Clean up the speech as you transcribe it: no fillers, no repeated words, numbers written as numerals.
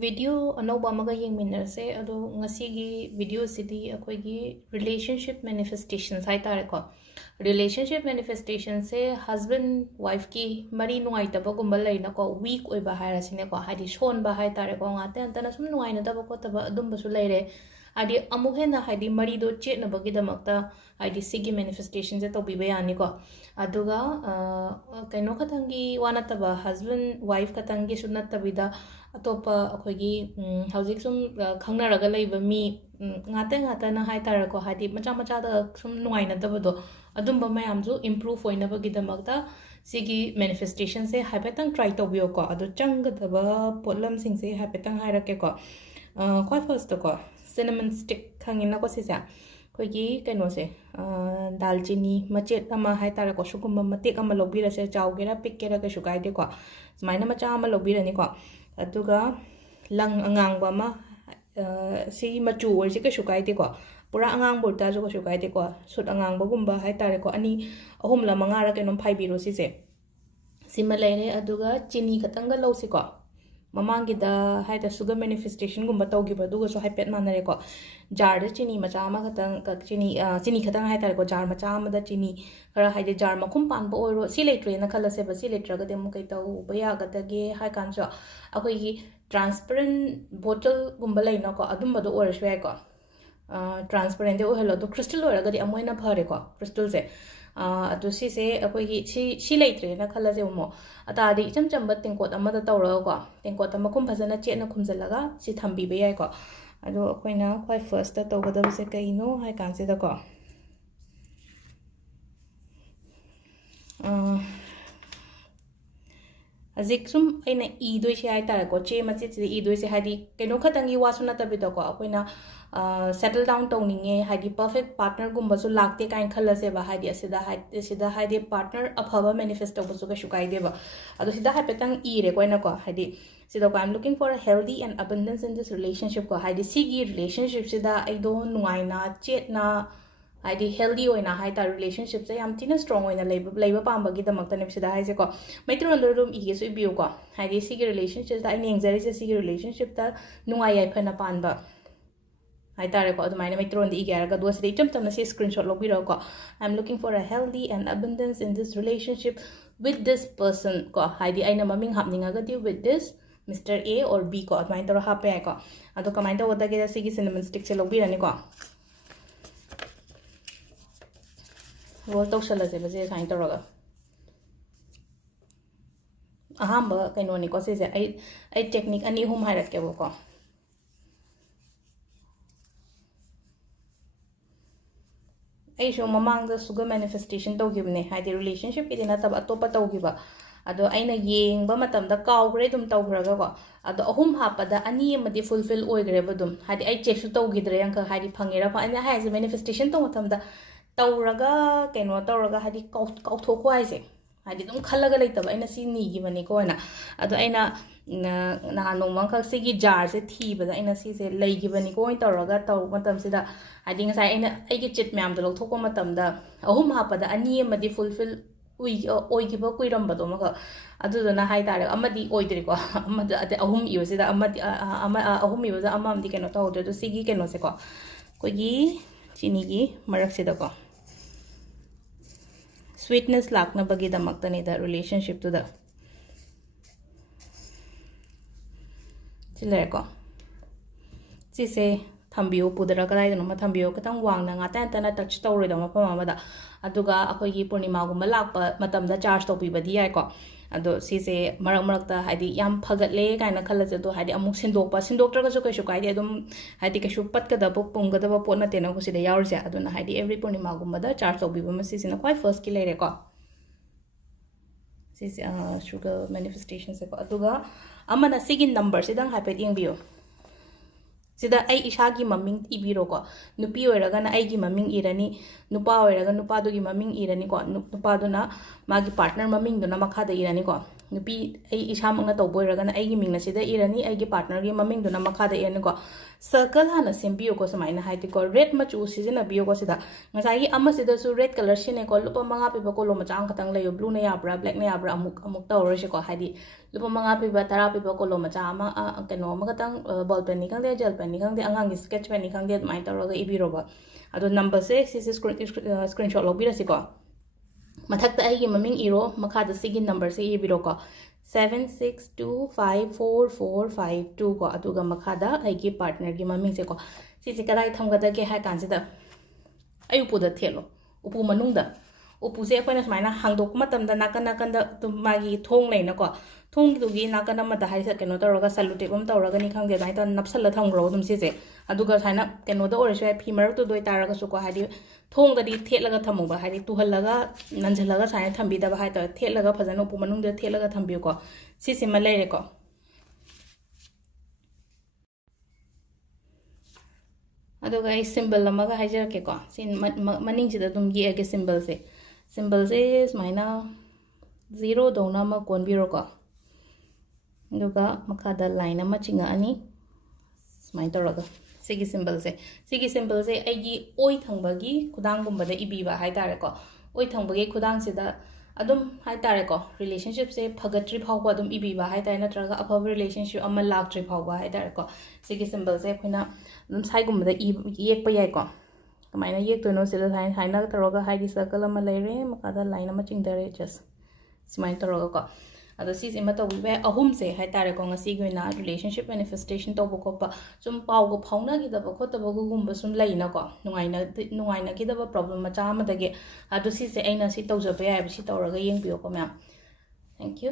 Video anauba amaga yengminarase ado ngasigi video sidi akoigi relationship manifestations hai tare ko relationship manifestations se husband wife ki mari nuai taba gumba laina ko weak oi ba haira sine ko hadi shon ba hai tare ko ngate antana sum nuai na taba ko taba adum basu laire adi amuhe na hadi mari do che na bagi damakta hadi sigi manifestation se to bibe yani ko aduga kaino khatangi wana taba husband wife khatangi sunat tabida atopa akoigi hauzik sum khangnaraga leiba mi ngate ngata na hai tare ko hadi macha macha da sum nuai na taba do adumba mayam ju improve oina bagi damakta sigi manifestation se haipetang try to bio ko adu changdaba potlam sing se haipetang hairake ko kwai first ko cinnamon stick khangina ko sisa koigi kaino se dalchini machet ama hai tare ko sugumba matek ama lobira se chawgera pikkera ka shukai de ko smaina macha ama lobira ni ko aduga lang angangba ma si machu or si ka shukai de ko pura angang burta jo ko shukai de ko sut angangba gumba hai tare ko ani ahum la manga ra kenom phai biro si se sima leire aduga chini khatanga lo si ko mamangi da hai da sugar manifestation gumba tawgi ba duga so hai pet manare ko jar da chini macha ma khatang ka chini khatang hai tare ko jar macha ma da chini kara hai de jar makhum pan bo oro si letre na khala se ba si letra ga de mu kai taw ba ya ga da ge hai kan so akoi gi transparent bottle gumba lai na ko adum ba do or shwe ko transparent de o hello to crystal or ga de amoina phare ko crystal se adu si se akoi si letre na khala se mo ata di cham cham ba tengkot ama da tawra ko tengkot ama kum phajana che na khumjalaga si thambi be yai ko adu akoina khoi first ta tawgada se kaino hai kan se da ko azik sum aina e doi se hai tare ko che ma che e doi se hadi kaino khatangi wasuna tabi da ko akoina settle down tawninge hadi perfect partner gumba su lakte kain khala se ba hadi asida hadi partner aphaba manifest to su ka shukai deba ado sida ha petang e re koina ko hadi sida ko I'm looking for a healthy and abundance in this relationship ko hadi sigi relationship sida I do nuai na chet na hadi healthy oina hai ta relationship se yam tina strong oina leiba pamba gi damakta ne sida hai se ko maitron do rum ige su biu ko hadi sigi relationship da I nengzari se sigi relationship ta nuai ai phana panba hai tare ko adumai na maitron di ige ga do se itam tam na se screenshot log biro ko I'm looking for a healthy and abundance in this relationship with this person ko hadi aina maming hapninga ga di with this Mr. A or B ko adumai to ha pe ko ado kamai to oda ge sigi cinnamon stick se log birani ko roll tawsala se baje sain toroga ahamba kaino ni ko se ai technique ani hum hairak ke ko ai sho mamang da sugar manifestation tawgibne haidi relationship idina tab atopa tawgiba ado aina yeng ba matam da kawgre dum tawgraga ko ado ahum hapada ani amadi fulfill oigre badum hadi ai check su tawgidre yang ka hadi phangera fa ani haise manifestation to matam da tawraga keno tawraga hadi kauthoku haise hadi dum khalaga leitaba aina si ni gi bani ko na ado aina na no mang khak sigi jar se thibada aina si se lei gi bani ko tawraga taw matam sida hadi ngasai aina ai gi chit myam da lothoko matam da ahum hapada ani amadi fulfill oigiba kuiram bado maka adudana hai tare amadi oidri ko amada ate ahum iosida amadi ahum iosida amamdi keno tawde do sigi keno se ko kogi chini gi marak sida ko sweetness lakna bagi damakta ni da relationship to da chile ko si se thambio pudara kadai no ma thambio katang wang na ngata ta na touch tawre da ma pa ma da aduga akoi gi purnima gum lakpa matam da charge to pi badi ai ko ado si se marak marak ta hadi yam phagat le kaina khala se do hadi amuk sindok tra ga so kai shu kai de adum hadi ka shu pat ka da bok pung ga da po na te na ko si da yaur ja aduna hadi every purnima gum da charge to bi ba ma si na quite first ki le re ko si se sugar manifestation se ko aduga amana sigin number se dang hapet ing bio sida ai ishagi maming ibiro ko nupi oiraga na ai gi maming irani nupa oiraga nupa du gi maming irani ko nupa du na magi partner maming du na makha da irani ko नुपी इसामक तौबोरगना अगी Ming सिदा इरनी अगी partner की ममिंग दुना मखादा इरनीको circle हाना सेम्बियोको समाइना हाइदिको red मचू सिजिनाबियोको सिदा ngसाई अमसिदसु red colour सिनेको लुपा मंगा पिबा कोलो मचांग खतंग लयो blue ने याब्रा ब्लैक ने याब्रा अमुक अमुक तौरसिको हाइदि लुपा मंगा पिबा 10 पिबा कोलो मचा अमा केनो मगतंग बॉल पेन नि खंगदे जेल पेन नि खंगदे अंगांगी स्केच पेन नि खंगदे माइ तौरगा इबिरोबा अदो नंबर 6 सिस स्क्रीनशॉट लौबिरसिको मथक्ता अगी ममिंग इरो मखादा सिगी नंबर से इबिरोको 76254452 को अदुगा मखादा अगी पार्टनर की ममिंग से को सिसे कदाई थमगदगे हाय कांसिदा अयुपुदा थेलो उपु मनुंगदा उपु से अखोइना सुमाइना हांगदोक मतमदा नाकन नाकन तुम मागी थोंग लेना को थोंग दुगी नाकन अमदा हाइ केनो तौरगा सलुटेप अम तौरगा नि खंगदे दाइ त नपसल थमग्रो दुम सिसे अदुगा साइना केनो द ओरसु फी मरक तो दोइ तारगा सुको हादि थोंग ददी थेलगा थमुबा हादि तुहलगा नंजलगा साइना थंबिदबा हाइ त थेलगा फजन उपु मनुंगदे थेलगा थंबियो को सिसे म लेरे को अदुगा आई सिंबल अमगा हाइजरके को सिन मनिंग सिदा दुम येगे सिंबल से स्माइना 0 दौना म कोनबिरो को दुगा मखादा लाइन अमा चिंगा अनि स्माइन तौरगा सिगी सिंबल से आइगी ओइ थंबगी खुदांग गुंबदा इबीबा हाइ तारे को ओइ थंबगी खुदांग सिदा अदुम हाइ तारे को रिलेशनशिप से फगट्री फावबा अदुम इबीबा हाइ तारे नत्रगा अफब रिलेशनशिप अमा लाक्ट्री फावबा हाइ तारे को सिगी सिंबल से अखोइना अदुम साइ गुंबदा येकपा याइ को कमाइना येकतोनो सिदा हाइना तौरगा हाइदि सर्कल अमा लेरे मखादा लाइन अमा चिंगदरे जस्ट स्माइन तौरगा को अदो सिसे म तौबे अहुम से हाइ तारे को ngasi गोइना रिलेशनशिप मैनिफेस्टेशन तौबो कोपा सुम पावगो फाउना गिदबा खोतबो गुगुंबा सुम लैना को नुंगाइना गिदबा प्रॉब्लम मचा अमदगे अदो सिसे अइना सि तौजबे याइ बसि तौरगा येंबियो को मैम थैंक यू